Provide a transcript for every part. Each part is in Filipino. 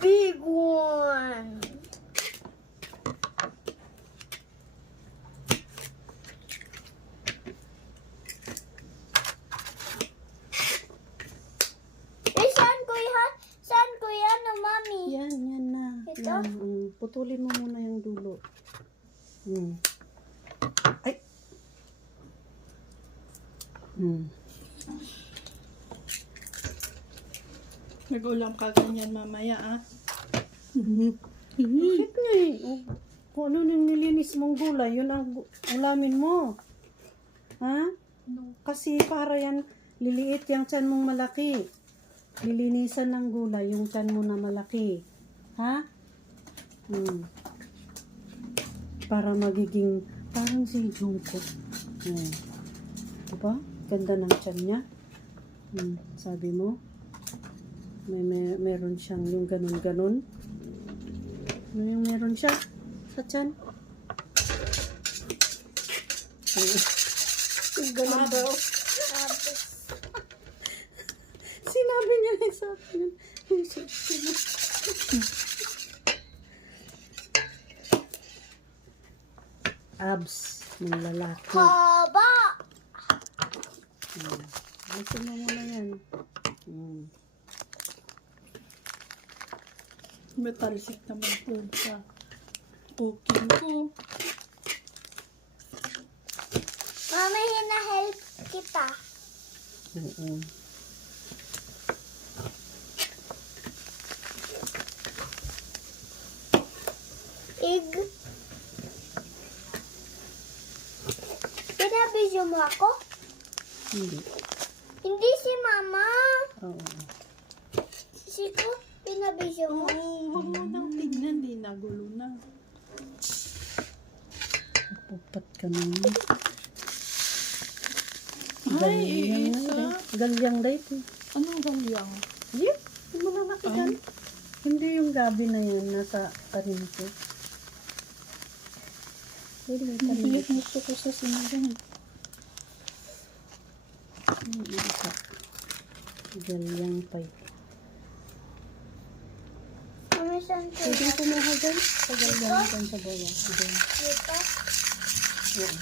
big one. Eh, saan ko yan, mami? Yan na. Ito? Yan. Putulin mo muna yung dulo. Ay! Nag-ulam ka ganyan mamaya, ah. Bakit nga eh? Kung ano nang nilinis mong gulay, yun ang ulamin mo. Ha? Kasi para yan, liliit yung tiyan mong malaki. Lilinisan ng gulay yung tiyan mo na malaki. Ha? Para magiging parang si Jungkook. Diba? Ganda ng tiyan niya. Sabi mo? Meron siyang yung ganun-ganun. Ano yung meron siya sa tiyan? Yung ganun daw. Sinabi niya na sa akin. Abs ng lalaki. Haba! Gusto mo muna yan. Metalsik naman po sa cooking ko. Mami, hina-help kita. Ig. Pinabidyo mo ako? Hindi. Hindi si Mama. Oo. Si ko, pinabidyo mo. Huwag mo nang tignan, di nagulo na. Pupat ka naman. Ay, isa. Galyang day ito. Anong galyang? Hindi. Hindi mo na nakita. Hindi yung gabi na yun. Nasa kanin ko. Hindi gusto ko sa sinigang. Isa. Galyang pay. Mami, saan ko? Pwede kumuha dyan. Sa galyang dyan sa bawah. Dyan. Dito? Oo.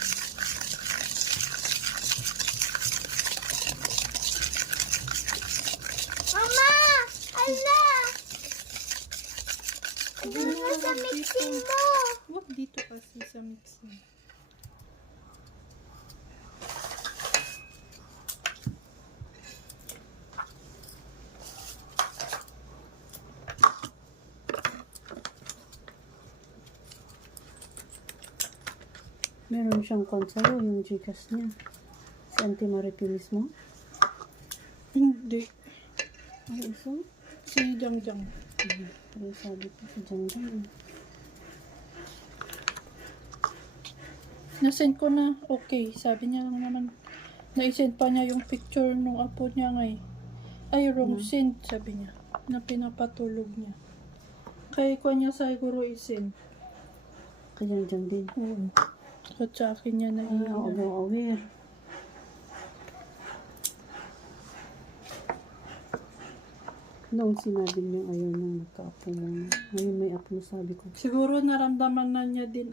Mama! Ala! Ano na sa mixing mo? Huwag dito kasi sa mixing. Meron siyang konsalo, yung Gcash niya. Si Auntie Maripi mismo. Hindi. Ay, iso? Si Jangjang. Pero sabi ko si Jangjang. Nasend ko na. Okay. Sabi niya lang naman. Na-send pa niya yung picture nung apo niya ngay. Ay, wrong send. Sabi niya. Na pinapatulog niya. Kaya ko niya siguro isend. Kaya dyan din. Oo. At sa akin niya na Oo, aware. Noong sinabi niya ayaw nang nagka-apo mo. Ngayon may apo na sabi ko. Siguro naramdaman na niya din.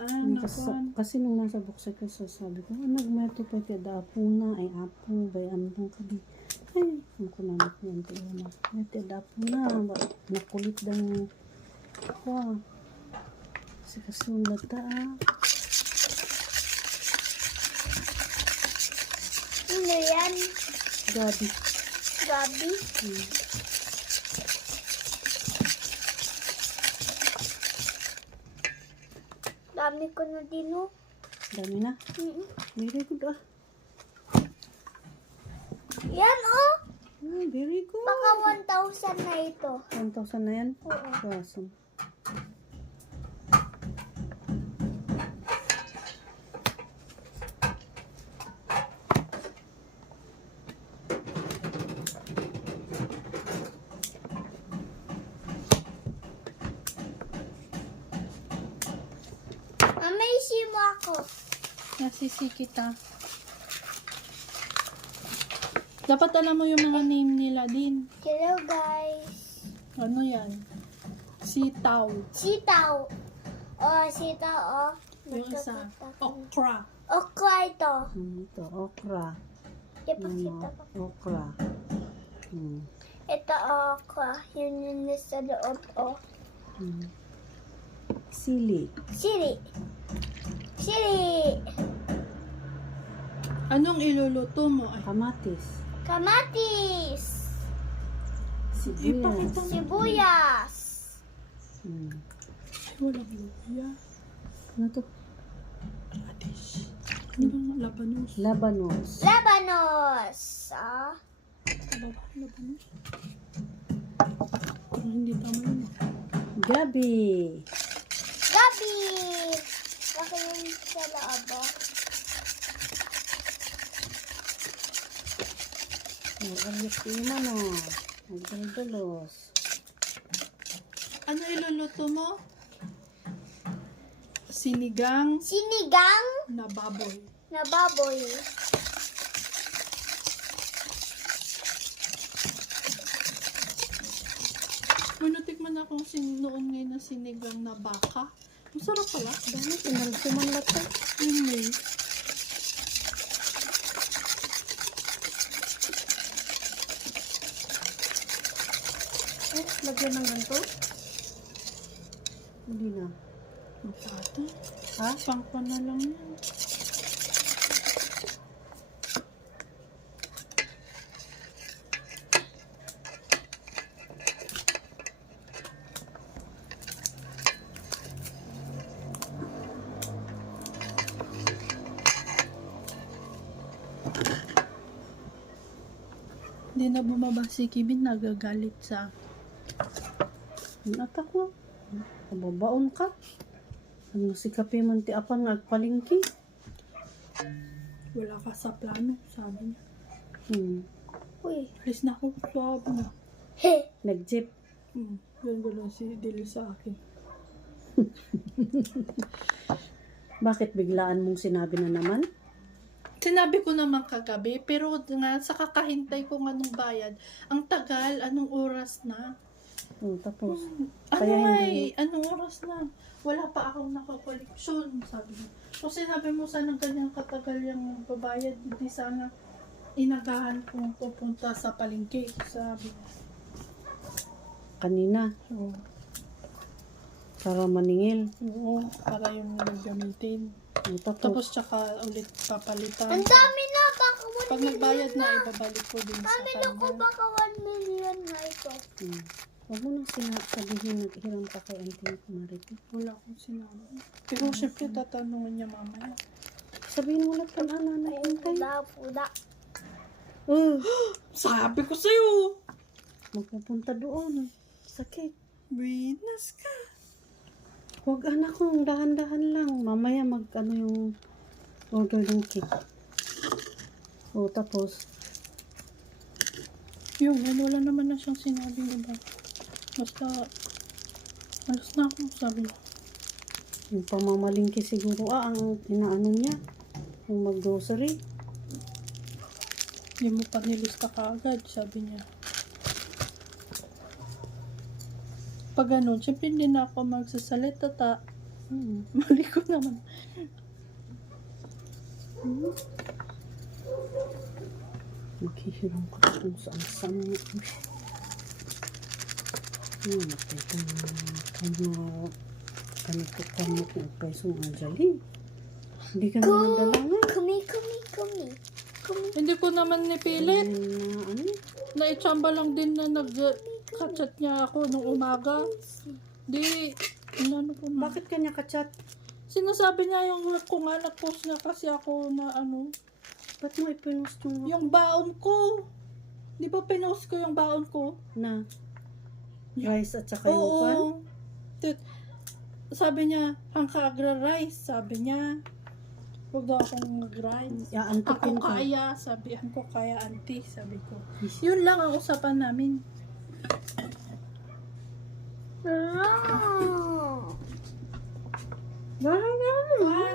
Kasi nung nasa boxer ko, sabi ko, nagmeto pa iti apo na, ay apo, bayaan lang kabi. Ay, ang kunanak niyan ito na. Iti apo na, nakulit daw niya. Wow. Kasi kasulat ta Ano yan? Gabi. Gabi? Dami ko na din, oh. Dami na. Very good Yan, oh. Very good. Baka 1,000 na ito. 1,000 na yan? Oo. Awesome. Amazing mo ako. Nasisi kita. Dapat alam mo yung mga name nila din. Hello, guys. Ano yan? Sitaw. Sitaw. Oh, sitaw, oh. Yung isa, okra. Okra ito. Ito, okra. Di pa Ano, sitaw. okra. Ito, okra. Yun yung nasa loob, oh. Sili. Sili. Sili. Anong iluluto mo? Ay, Kamatis. Kamatis. Sibuyas. ipakita mo. Sibuyas. Ay, walang luya. Ano to? Radish. Ano bang labanos? Labanos. Labanos. Ah. Baba, labanos. Parang hindi tama yun. Gabi. Gabi. Laki yung sa loob, oh. Nag-alis naman o. Nagduldulos. Ano iluluto mo? Sinigang Sinigang na baboy. na baboy. May natikman akong noon ngayon na sinigang na baka. Masarap pala. Dami, pinagsumanlat ko. Yun may. Lagyan ng ganito? Hindi na. Mapata. Ha? Pangpan na lang yan. Hindi na bumaba si Kibin, nagagalit sa Ang atak mo. Kababaon ka. Ano si Kape man ti apan nga agpalingki. wala ka sa plano, sabi niya. Uy. Alis na ako, sabi na. He. Nag-jeep. Yan gano'n si Dili sa akin. Bakit biglaan mong sinabi na naman? Sinabi ko naman kagabi, pero nga sa kakahintay ko nga nung bayad, ang tagal, anong oras na? Tapos, Ano Kaya nga hindi- anong oras na? Wala pa akong nakakoleksyon, sabi niya. Kung sinabi mo sana ganyang katagal yung babayad, hindi sana inagahan kong pupunta sa palengke, sabi niya. kanina, So, para maningil. oo, para yung gagamitin. Tapos, Tapos tsaka ulit papalitan. Ang dami na. Baka 1 Pag million nagbayad na. na, ibabalik ko din sa Mami, naku, kanya. baka 1 million na ito. huwag mo nang sabihin naghiram ka kay Auntie Marito. Wala akong sinabi. Pero syempre, tatanungin niya mamaya. Sabihin mo lang kay nanay Auntie. Puda. Sabi ko sa'yo! Magpupunta doon. Sakit. Buenas ka. Huwag anak ko, dahan-dahan lang. Mamaya yung order ng cake. Tapos, Yun, wala naman na siyang sinabi, diba? Basta, alas na ako, sabi niya. yung pamamalingki siguro, ang inaano niya. Yung mag-grocery. Hindi mo pa nilista ka agad, sabi niya. Pag ganun, syempre hindi na ako magsasalita, mali ko naman. Maghihiram ka kung saan-saan mo. Matay ka na ganito kamot ng peso ng jali. Hindi ka na nadala nga. Kumi. Hindi ko naman nipilit. Ano? Naitsamba lang din na nag-chat niya ako nung umaga. Di, ano ko na. Bakit kanya ka-chat? Sinasabi niya yung work ko nga, nag-post niya kasi ako na ano, Ba't mo ipinost yung baon ko. Di ba pinost ko yung baon ko? na rice at saka yung pan? Oo. Sabi niya, ang ka-agra rice, sabi niya. Huwag daw akong mag-rice. Aantukin Ako ka. kaya, sabi ko kaya auntie, sabi ko. Yun lang ang usapan namin.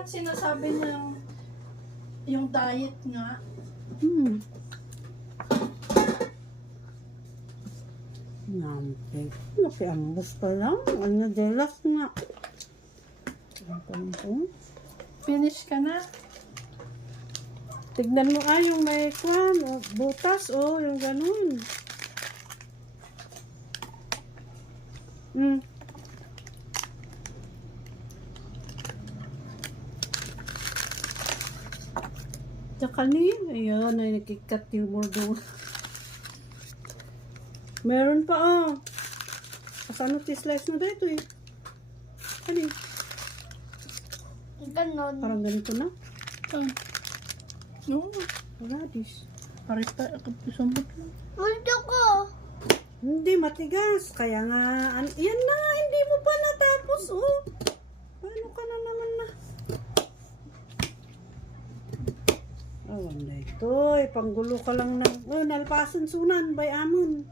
Sinasabi niya yung diet nga. Nampi. Nakiambos pa lang. Ano, jealous nga. Ano po? Finish ka na? Tignan mo yung may kwan, butas, yung ganun. Tsaka ni, ayan, ay nakikat yung mordo. Meron pa, Kasano slice mo dito eh? Ano? Ganon. Parang ganito na. No. Radish. Parita, sambot lang. Gusto ko. Hindi, matigas. Kaya nga, yan na, hindi mo pa natapos, Paano ka na naman na? Awan na ito, panggulo ka lang ng, nalpasan sunan, bay amon.